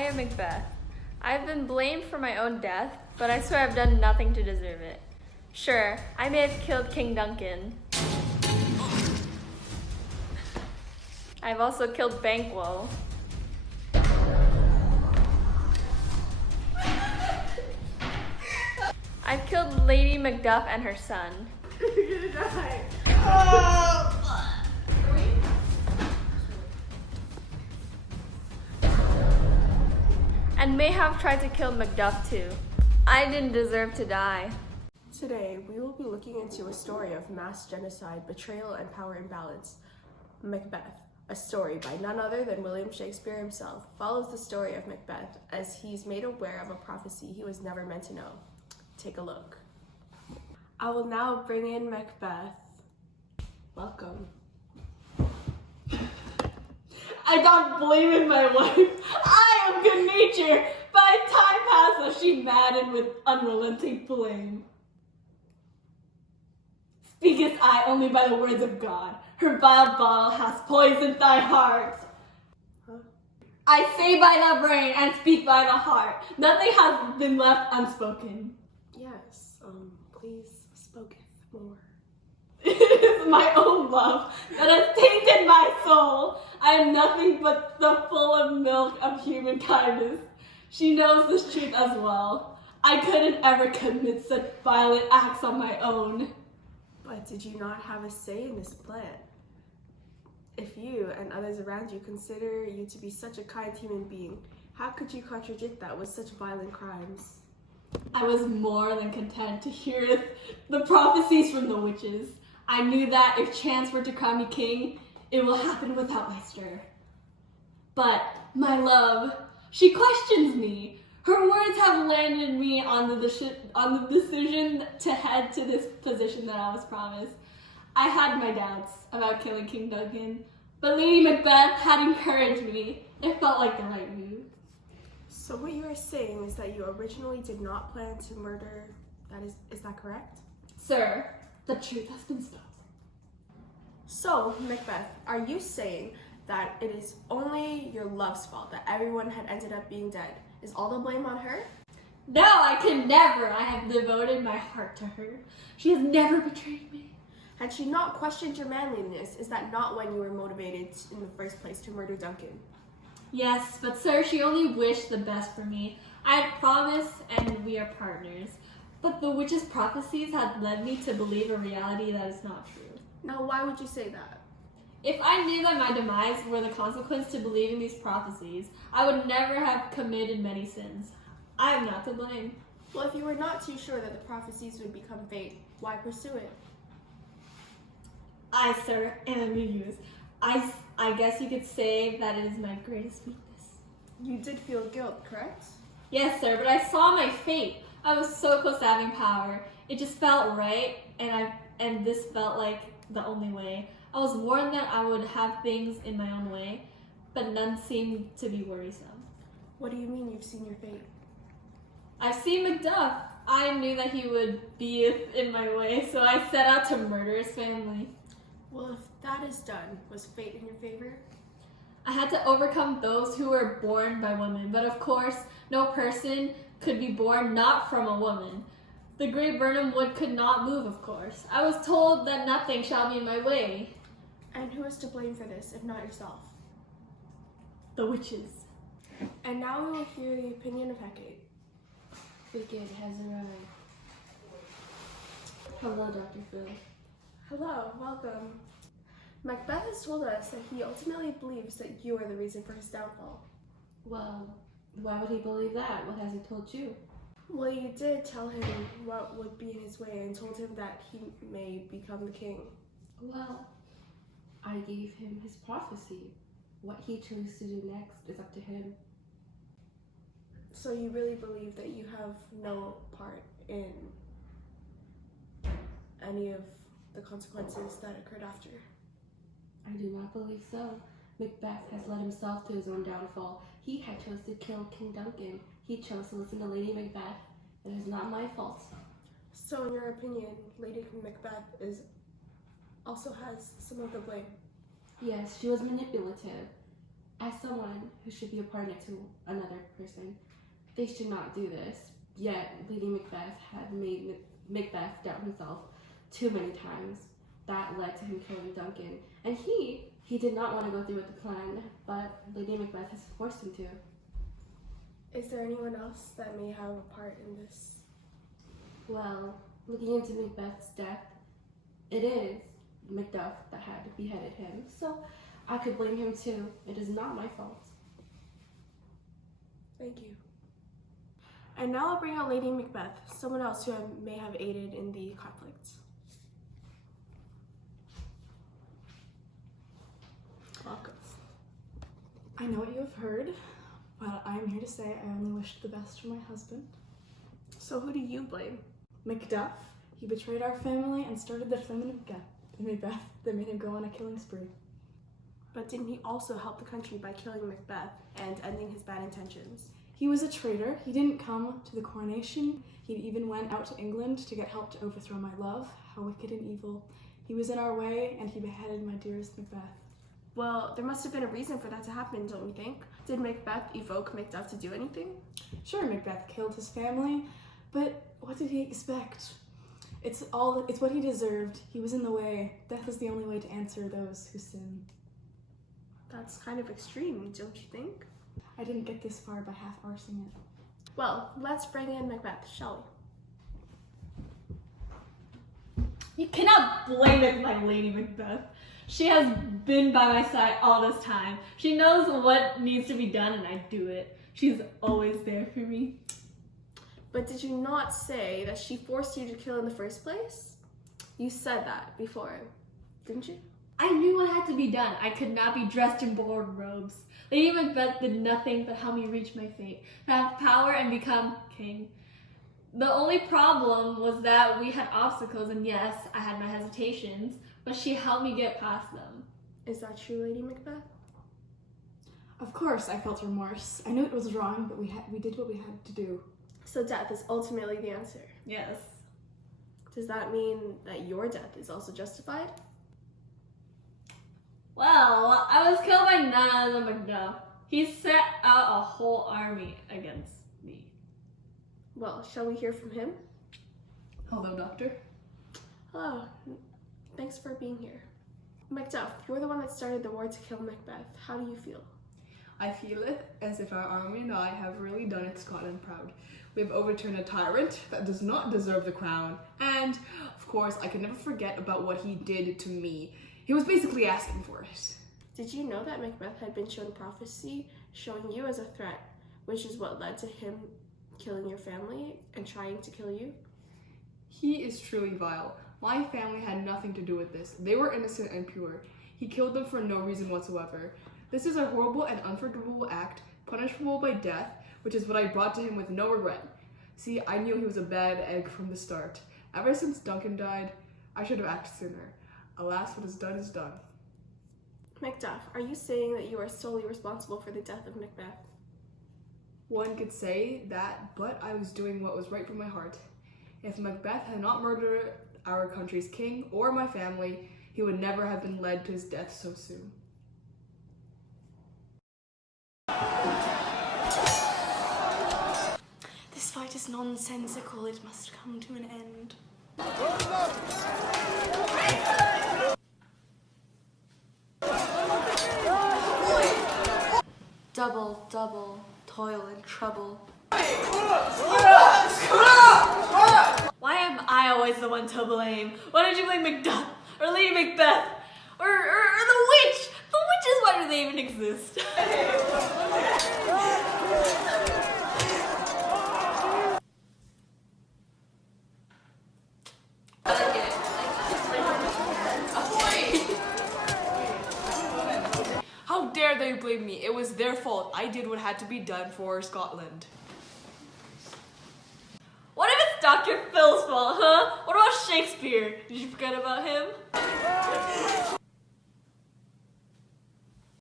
I am Macbeth. I have been blamed for my own death, but I swear I've done nothing to deserve it. Sure, I may have killed King Duncan. I've also killed Banquo. I've killed Lady Macduff and her son. You're gonna die. And may have tried to kill Macduff too. I didn't deserve to die. Today, we will be looking into a story of mass genocide, betrayal, and power imbalance. Macbeth, a story by none other than William Shakespeare himself, follows the story of Macbeth as he's made aware of a prophecy he was never meant to know. Take a look. I will now bring in Macbeth. Welcome. I got blaming my wife. I am good natured. By time passed, so she maddened with unrelenting blame. Speaketh I only by the words of God. Her vile bottle has poisoned thy heart. I say by the brain and speak by the heart. Nothing has been left unspoken. Yes, please spoke more. It is my own love that has tainted my soul. I am nothing but the full of milk of human kindness. She knows this truth as well. I couldn't ever commit such violent acts on my own. But did you not have a say in this plan? If you and others around you consider you to be such a kind human being, how could you contradict that with such violent crimes? I was more than content to hear the prophecies from the witches. I knew that if chance were to crown me king, it will happen without my stir. But my love, she questions me. Her words have landed me on the decision to head to this position that I was promised. I had my doubts about killing King Duncan, but Lady Macbeth had encouraged me. It felt like the right move. So what you are saying is that you originally did not plan to murder, is that correct? Sir, the truth has been spoken. So, Macbeth, are you saying that it is only your love's fault that everyone had ended up being dead? Is all the blame on her? No, I could never. I have devoted my heart to her. She has never betrayed me. Had she not questioned your manliness, is that not when you were motivated in the first place to murder Duncan? Yes, but sir, she only wished the best for me. I had promised, and we are partners. But the witch's prophecies had led me to believe a reality that is not true. Now, why would you say that? If I knew that my demise were the consequence to believing these prophecies, I would never have committed many sins. I am not to blame. Well, if you were not too sure that the prophecies would become fate, why pursue it? I, sir, am ambiguous. I guess you could say that it is my greatest weakness. You did feel guilt, correct? Yes, sir, but I saw my fate. I was so close to having power. It just felt right, and this felt like the only way. I was warned that I would have things in my own way, but none seemed to be worrisome. What do you mean you've seen your fate? I've seen Macduff. I knew that he would be in my way, so I set out to murder his family. Well, if that is done, was fate in your favor? I had to overcome those who were born by women, but of course, no person could be born not from a woman. The great Birnam wood could not move, of course. I was told that nothing shall be in my way. And who is to blame for this, if not yourself? The witches. And now we will hear the opinion of Hecate. Wicked has arrived. Hello, Dr. Phil. Hello, welcome. Macbeth has told us that he ultimately believes that you are the reason for his downfall. Well, why would he believe that? What has he told you? Well, you did tell him what would be in his way and told him that he may become the king. Well, I gave him his prophecy. What he chose to do next is up to him. So you really believe that you have no part in any of the consequences that occurred after? I do not believe so. Macbeth has led himself to his own downfall. He had chose to kill King Duncan. He chose to listen to Lady Macbeth. It is not my fault. So in your opinion, Lady Macbeth also has some of the blame? Yes, she was manipulative. As someone who should be a partner to another person, they should not do this. Yet, Lady Macbeth had made Macbeth doubt himself too many times. That led to him killing Duncan. And he did not want to go through with the plan, but Lady Macbeth has forced him to. Is there anyone else that may have a part in this? Well, looking into Macbeth's death, it is Macduff that had beheaded him, so I could blame him too. It is not my fault. Thank you. And now I'll bring out Lady Macbeth, someone else who may have aided in the conflict. Welcome. I know what you have heard, but I am here to say I only wished the best for my husband. So who do you blame? Macduff. He betrayed our family and started the flame in Macbeth that made him go on a killing spree. But didn't he also help the country by killing Macbeth and ending his bad intentions? He was a traitor. He didn't come to the coronation. He even went out to England to get help to overthrow my love. How wicked and evil. He was in our way and he beheaded my dearest Macbeth. Well, there must have been a reason for that to happen, don't you think? Did Macbeth evoke Macduff to do anything? Sure, Macbeth killed his family, but what did he expect? It's what he deserved. He was in the way. Death is the only way to answer those who sin. That's kind of extreme, don't you think? I didn't get this far by half arsing it. Well, let's bring in Macbeth, shall we? You cannot blame it, my Lady Macbeth. She has been by my side all this time. She knows what needs to be done and I do it. She's always there for me. But did you not say that she forced you to kill in the first place? You said that before, didn't you? I knew what had to be done. I could not be dressed in borrowed robes. Lady Macbeth did nothing but help me reach my fate, to have power and become king. The only problem was that we had obstacles, and yes, I had my hesitations, but she helped me get past them. Is that true, Lady Macbeth? Of course, I felt remorse. I knew it was wrong, but we did what we had to do. So death is ultimately the answer. Yes. Does that mean that your death is also justified? Well, I was killed by none other than Macduff. He set out a whole army against me. Well, shall we hear from him? Hello, Doctor. Hello. Thanks for being here. Macduff, you're the one that started the war to kill Macbeth. How do you feel? I feel it as if our army and I have really done it Scotland proud. We have overturned a tyrant that does not deserve the crown. And, of course, I can never forget about what he did to me. He was basically asking for it. Did you know that Macbeth had been shown prophecy showing you as a threat, which is what led to him killing your family and trying to kill you? He is truly vile. My family had nothing to do with this. They were innocent and pure. He killed them for no reason whatsoever. This is a horrible and unforgivable act, punishable by death, which is what I brought to him with no regret. See, I knew he was a bad egg from the start. Ever since Duncan died, I should have acted sooner. Alas, what is done is done. Macduff, are you saying that you are solely responsible for the death of Macbeth? One could say that, but I was doing what was right for my heart. If Macbeth had not murdered our country's king or my family, he would never have been led to his death so soon. This fight is nonsensical. It must come to an end. Double, double, toil and trouble. Why am I always the one to blame? Why don't you blame Macduff or Lady Macbeth or the witch? The witches, why do they even exist? How dare they blame me? It was their fault. I did what had to be done for Scotland. What if it's Dr. Phil's fault, huh? What about Shakespeare? Did you forget about him?